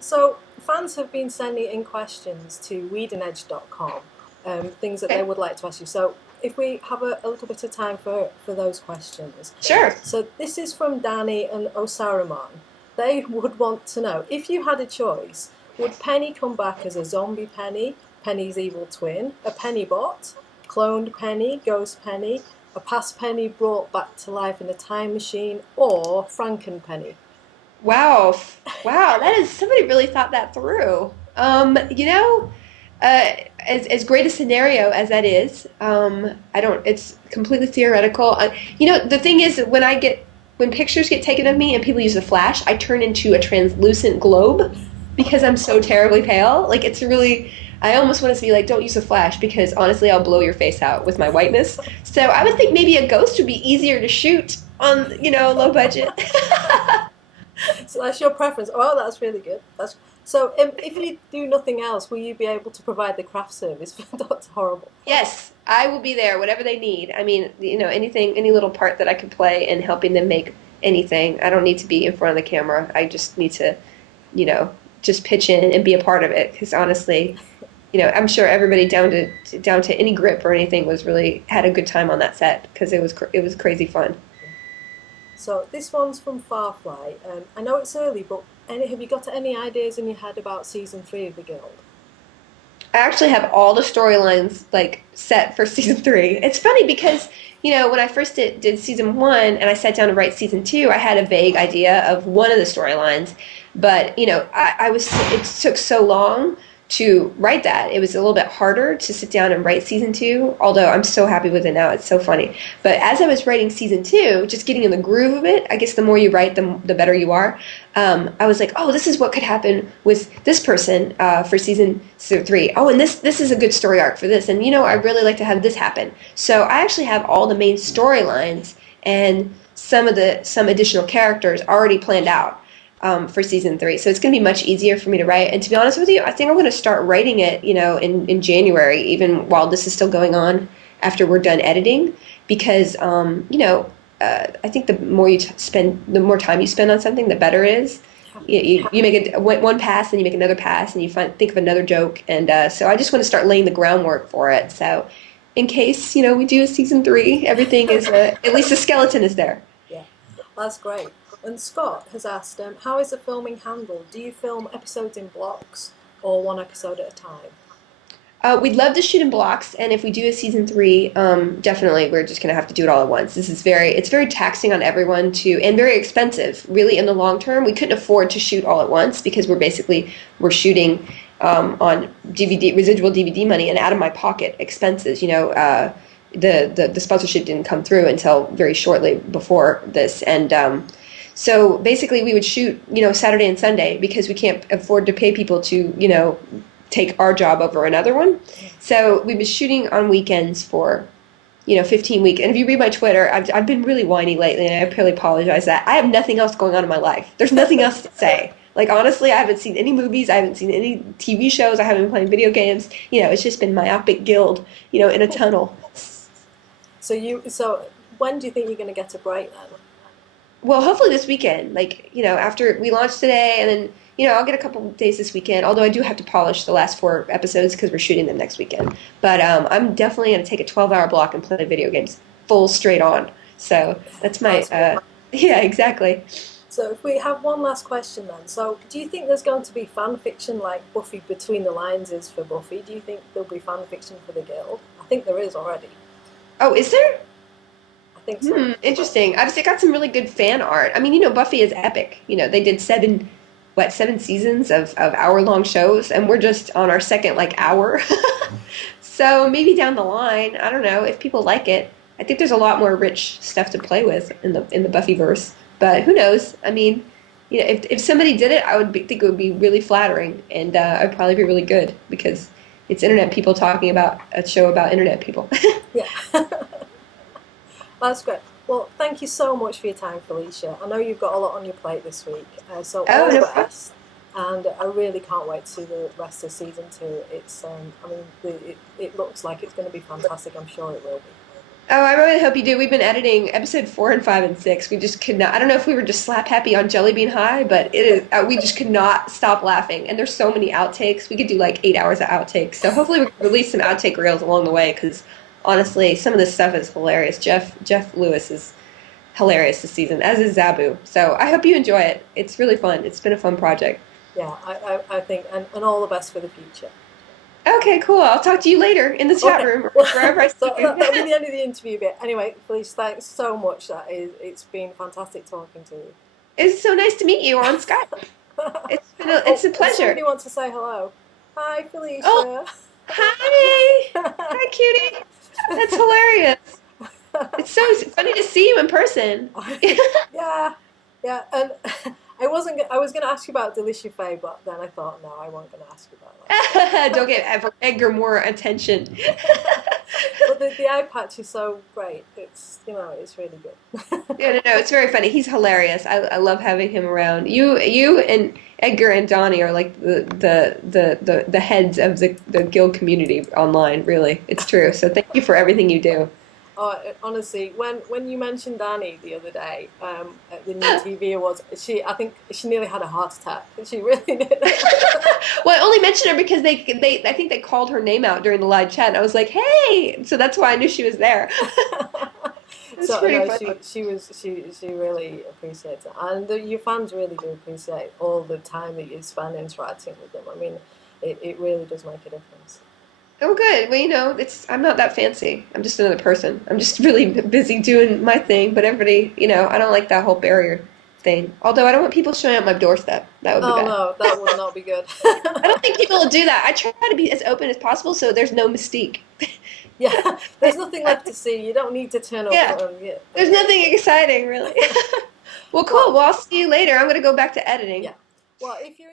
So fans have been sending in questions to weedandedge.com, things that they Okay. would like to ask you. So if we have a little bit of time for those questions. Sure. So this is from Danny and Osaraman. They would want to know, if you had a choice, would Penny come back as a zombie Penny, Penny's evil twin, a Penny bot, cloned Penny, ghost Penny, a past Penny brought back to life in a time machine, or Franken Penny? Wow. Wow. That is somebody really thought that through. Uh, as great a scenario as that is, I don't. It's completely theoretical. The thing is that when pictures get taken of me and people use a flash, I turn into a translucent globe because I'm so terribly pale. Like it's really. I almost want to be like, don't use a flash because honestly, I'll blow your face out with my whiteness. So I would think maybe a ghost would be easier to shoot on, low budget. So that's your preference. Oh, that's really good. That's so. If you do nothing else, will you be able to provide the craft service for Doctor Horrible? Yes, I will be there, whatever they need. I mean, anything, any little part that I could play in helping them make anything. I don't need to be in front of the camera. I just need to, you know, just pitch in and be a part of it. Because honestly, I'm sure everybody down to any grip or anything was really had a good time on that set because it was crazy fun. So this one's from Farfly. I know it's early, but have you got any ideas in your head about season 3 of the Guild? I actually have all the storylines like set for season three. It's funny because when I first did season one and I sat down to write season two, I had a vague idea of one of the storylines, but I was it took so long to write that. It was a little bit harder to sit down and write season two, although I'm so happy with it now. It's so funny. But as I was writing season two, just getting in the groove of it, I guess the more you write, the better you are. I was like, oh, this is what could happen with this person for season three. Oh, and this is a good story arc for this. And I really like to have this happen. So I actually have all the main storylines and some additional characters already planned out for season three. So it's going to be much easier for me to write. And to be honest with you, I think I'm going to start writing it, in January, even while this is still going on after we're done editing, because I think the more time you spend on something, the better it is. You make one pass, and you make another pass, and you think of another joke, and so I just want to start laying the groundwork for it. So, in case we do a season three, everything is at least the skeleton is there. Yeah, that's great. And Scott has asked, how is the filming handled? Do you film episodes in blocks or one episode at a time? We'd love to shoot in blocks, and if we do a season three, definitely we're just gonna have to do it all at once. It's very taxing on everyone and very expensive. Really, in the long term, we couldn't afford to shoot all at once because we're shooting on DVD residual DVD money and out of my pocket expenses. The sponsorship didn't come through until very shortly before this, and so basically we would shoot Saturday and Sunday because we can't afford to pay people to take our job over another one. So we've been shooting on weekends for 15 weeks. And if you read my Twitter, I've been really whiny lately, and I really apologize that I have nothing else going on in my life. There's nothing else to say. Like honestly, I haven't seen any movies, I haven't seen any TV shows, I haven't been playing video games. It's just been myopic guild, in a tunnel. So when do you think you're going to get a break then? Well, hopefully this weekend, like, after we launch today, and then, I'll get a couple of days this weekend, although I do have to polish the last four episodes because we're shooting them next weekend. But I'm definitely going to take a 12-hour block and play video games full straight on. So that's my, That's great. yeah, exactly. So if we have one last question then. So do you think there's going to be fan fiction like Buffy Between the Lines is for Buffy? Do you think there'll be fan fiction for the Guild? I think there is already. Oh, is there? I think so. Interesting. I've got some really good fan art. I mean, Buffy is epic. They did seven seasons of hour-long shows, and we're just on our second, like, hour. So maybe down the line, I don't know, if people like it, I think there's a lot more rich stuff to play with in the Buffyverse. But who knows? I mean, if somebody did it, think it would be really flattering, and I'd probably be really good because it's internet people talking about a show about internet people. Yeah. That's great. Well, thank you so much for your time, Felicia. I know you've got a lot on your plate this week, so Oh, all the no problem. best. And I really can't wait to see the rest of season 2. It looks like it's going to be fantastic. I'm sure it will be. Oh, I really hope you do. We've been editing episode 4 and 5 and 6. We just could not. I don't know if we were just slap happy on Jelly Bean High, but it is. We just could not stop laughing. And there's so many outtakes. We could do like 8 hours of outtakes. So hopefully we can release some outtake reels along the way. Because honestly, some of this stuff is hilarious. Jeff Lewis is hilarious this season, as is Zabu. So I hope you enjoy it. It's really fun. It's been a fun project. Yeah, I think, and all the best for the future. Okay, cool. I'll talk to you later in the chat Okay, room or well, wherever I see so you. that'll be the end of the interview bit. Anyway, Felicia, thanks so much. It's been fantastic talking to you. It's so nice to meet you on Skype. It's Oh, a does pleasure. somebody want to say hello? Hi, Oh, Felicia. hi. Hi, cutie. That's hilarious. It's so funny to see you in person. Yeah, yeah, and I was going to ask you about Delicia Faye, but then I thought, no, I wasn't going to ask you about Don't that. give Edgar more attention. But the eye patch is so great. It's really good. Yeah, no, it's very funny. He's hilarious. I love having him around. You and Edgar and Donnie are like the heads of the guild community online, really. It's true. So thank you for everything you do. Oh, honestly, when you mentioned Danny the other day at the new TV awards, I think she nearly had a heart attack. She really did. Well, I only mentioned her because they I think they called her name out during the live chat, and I was like, "Hey!" So that's why I knew she was there. It's So pretty no, funny. she really appreciates it, and your fans really do appreciate all the time that you spend interacting with them. I mean, it really does make a difference. Oh, good. Well, it's I'm not that fancy. I'm just another person. I'm just really busy doing my thing, but everybody, I don't like that whole barrier thing. Although I don't want people showing up my doorstep. That would be Oh bad. no, that would not be good. I don't think people will do that. I try to be as open as possible so there's no mystique. Yeah, there's nothing left to see. You don't need to turn up. Yeah, Yeah, there's nothing exciting really. Well, cool. well, Well, I'll see you later. I'm gonna go back to editing. yeah. Well, if you're